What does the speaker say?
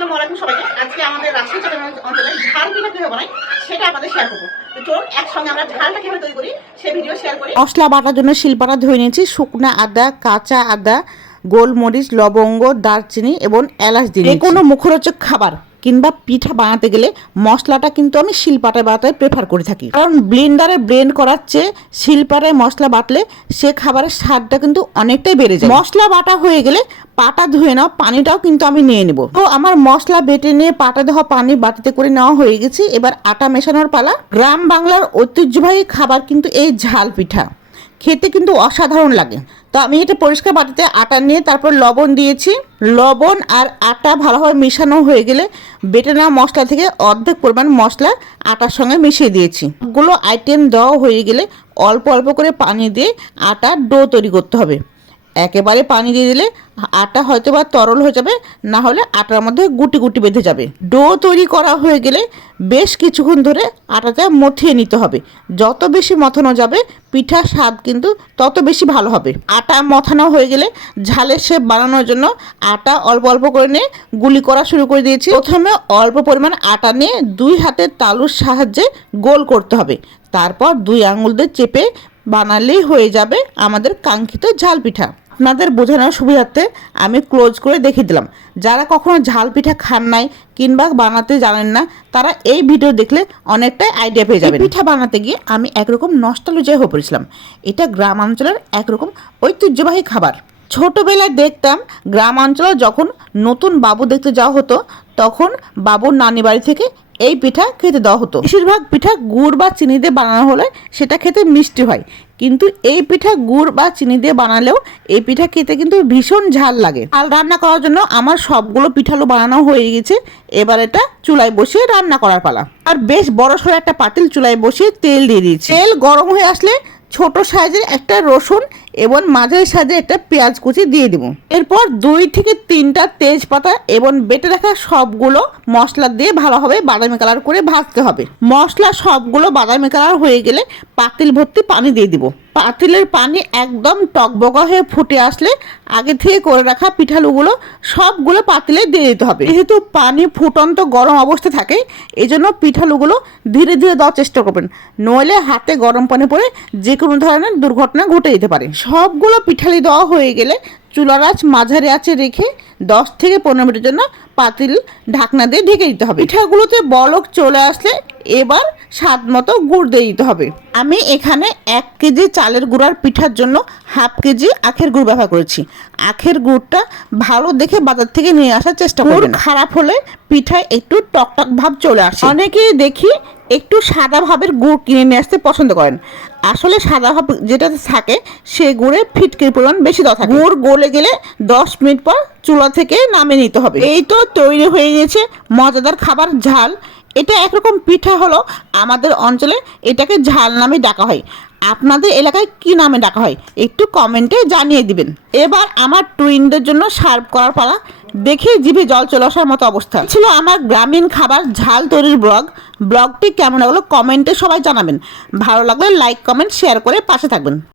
আসসালামু আলাইকুম সবাইকে। আজকে আমাদের রাজশাহী চট্টগ্রাম অঞ্চলে ঝাল পিঠা কীভাবে বানাই সেটা আপনাদের শেয়ার করব। মশলা বাটার জন্য শিলপাটা ধুয়ে নিয়েছি। শুকনা আদা কাঁচা আদা গোলমরিচ লবঙ্গ দারচিনি এবং এলাচ দিয়ে যে কোনো মুখরোচক খাবার কিংবা পিঠা বানাতে গেলে মশলাটা কিন্তু আমি শিলপাটায় বাটায় প্রেফার করে থাকি। কারণ ব্লেন্ডারে ব্লেন্ড করার চেয়ে শিলপাটায় মশলা বাটলে সে খাবারের স্বাদটা কিন্তু অনেকটাই বেড়ে যায়। মশলা বাটা হয়ে গেলে পাটা ধুয়ে নাও, পানিটাও কিন্তু আমি নিয়ে নেব। তো আমার মশলা বেটে নিয়ে পাটা দেওয়া পানি বাটিতে করে নেওয়া হয়ে গেছে। এবার আটা মেশানোর পালা। গ্রাম বাংলার ঐতিহ্যবাহী খাবার কিন্তু এই ঝাল পিঠা। খেতে কিন্তু অসাধারণ লাগে। তো আমি এটা পরিষ্কার বাটিতে আটা নিয়ে তারপর লবণ দিয়েছি। লবণ আর আটা ভালোভাবে মেশানো হয়ে গেলে বেটে নেওয়া মশলা থেকে অর্ধেক পরিমাণ মশলা আটার সঙ্গে মিশিয়ে দিয়েছি। গুলো আইটেম দেওয়া হয়ে গেলে অল্প অল্প করে পানি দিয়ে আটার ডো তৈরি করতে হবে। একেবারে পানি দিয়ে দিলে আটা হয়তো বা তরল হয়ে যাবে, না হলে আটার মধ্যে গুটি গুটি বেঁধে যাবে। ডো তৈরি করা হয়ে গেলে বেশ কিছুক্ষণ ধরে আটাটা মথিয়ে নিতে হবে। যত বেশি মথানো যাবে, পিঠার স্বাদ কিন্তু তত বেশি ভালো হবে। আটা মথানো হয়ে গেলে ঝালের শেপ বানানোর জন্য আটা অল্প অল্প করে নিয়ে গুলি করা শুরু করে দিয়েছি। প্রথমে অল্প পরিমাণ আটা নিয়ে দুই হাতের তালুর সাহায্যে গোল করতে হবে। তারপর দুই আঙুল দিয়ে চেপে বানালেই হয়ে যাবে আমাদের কাঙ্ক্ষিত ঝাল পিঠা আপনাদের বোঝানোর সুবিধার্থে আমি ক্লোজ করে দেখিয়ে দিলাম। যারা কখনো ঝাল পিঠা খান নাই কিংবা বানাতে জানেন না, তারা এই ভিডিও দেখলে অনেকটাই আইডিয়া পেয়ে যাবে পিঠা বানাতে গিয়ে আমি একরকম নষ্টালজায় হয়ে পড়েছিলাম। এটা গ্রামাঞ্চলের একরকম ঐতিহ্যবাহী খাবার। ছোটোবেলায় দেখতাম গ্রাম অঞ্চলে যখন নতুন বাবু দেখতে যাওয়া হতো, তখন বাবুর নানি বাড়ি থেকে এই পিঠা খেতে দেওয়া হতো। বেশিরভাগ পিঠা গুড় বা চিনি দিয়ে বানানো হলে সেটা খেতে মিষ্টি হয়। কিন্তু এই পিঠা গুড় বা চিনি দিয়ে বানালেও এই পিঠা খেতে কিন্তু ভীষণ ঝাল লাগে। ঝাল রান্না করার জন্য আমার সবগুলো পিঠালো বানানো হয়ে গেছে এবার এটা চুলায় বসিয়ে রান্না করার পালা। আর বেশ বড় সড়ো একটা পাতিল চুলায় বসিয়ে তেল দিয়ে দিয়েছি। তেল গরম হয়ে আসলে ছোট সাইজের একটা রসুন এবং মাঝে সাজে একটা পেঁয়াজ কুচি দিয়ে দেবো। এরপর দুই থেকে তিনটা তেজপাতা এবং বেটে রাখা সবগুলো মশলা দিয়ে ভালোভাবে বাদামি কালার করে ভাজতে হবে। মশলা সবগুলো বাদামি কালার হয়ে গেলে পাতিল ভর্তি পানি দিয়ে দিব। পাতিলের পানি একদম টকবকা হয়ে ফুটে আসলে আগে থেকে করে রাখা পিঠালুগুলো সবগুলো পাতিলে দিয়ে দিতে হবে। যেহেতু পানি ফুটন্ত গরম অবস্থায় থাকে এই জন্য পিঠালুগুলো ধীরে ধীরে দেওয়ার চেষ্টা করবেন। নইলে হাতে গরম পানি পড়ে যে কোনো ধরনের দুর্ঘটনা ঘটে যেতে পারে। সবগুলো পিঠালি দেওয়া হয়ে গেলে চুলার আঁচ মাঝারি আঁচে রেখে দশ থেকে পনেরো মিনিটের জন্য পাতিল ঢাকনা দিয়ে ঢেকে দিতে হবে। পিঠাগুলোতে বলক চলে আসলে এবার স্বাদ মতো গুড় দিয়ে দিতে হবে। আমি এখানে এক কেজি চালের গুঁড়ার পিঠার জন্য হাফ কেজি আখের গুড় ব্যবহার করেছি। আখের গুড়টা ভালো দেখে বাজার থেকে নিয়ে আসার চেষ্টা করবেন খারাপ হলে পিঠায় একটু টকটক ভাব চলে আসে। অনেকেই দেখি একটু সাদা ভাবের গুড় কিনে নিয়ে আসতে পছন্দ করেন। আসলে সাদা ভাব যেটা থাকে, সে গুড়ে ফিটকির পরিমাণ বেশি দেওয়া থাকে। গুড় গলে গেলে দশ মিনিট পর চুলা থেকে নামে নিতে হবে। এই তো তৈরি হয়ে গেছে মজাদার খাবার ঝাল। এটা একরকম পিঠা হলো, আমাদের অঞ্চলে এটাকে ঝাল নামে ডাকা হয়। আপনাদের এলাকায় কি নামে ডাকা হয়, একটু কমেন্টে জানিয়ে দিবেন। এবার আমার টুইনদের জন্য সার্ভ করার পালা, দেখে জিভে জল চলে আসার মতো অবস্থা। ছিল আমার গ্রামীণ খাবার ঝাল তৈরির ব্লগ। ব্লগটি কেমন লাগল কমেন্টে সবাই জানাবেন। ভালো লাগলে লাইক কমেন্ট শেয়ার করে পাশে থাকবেন।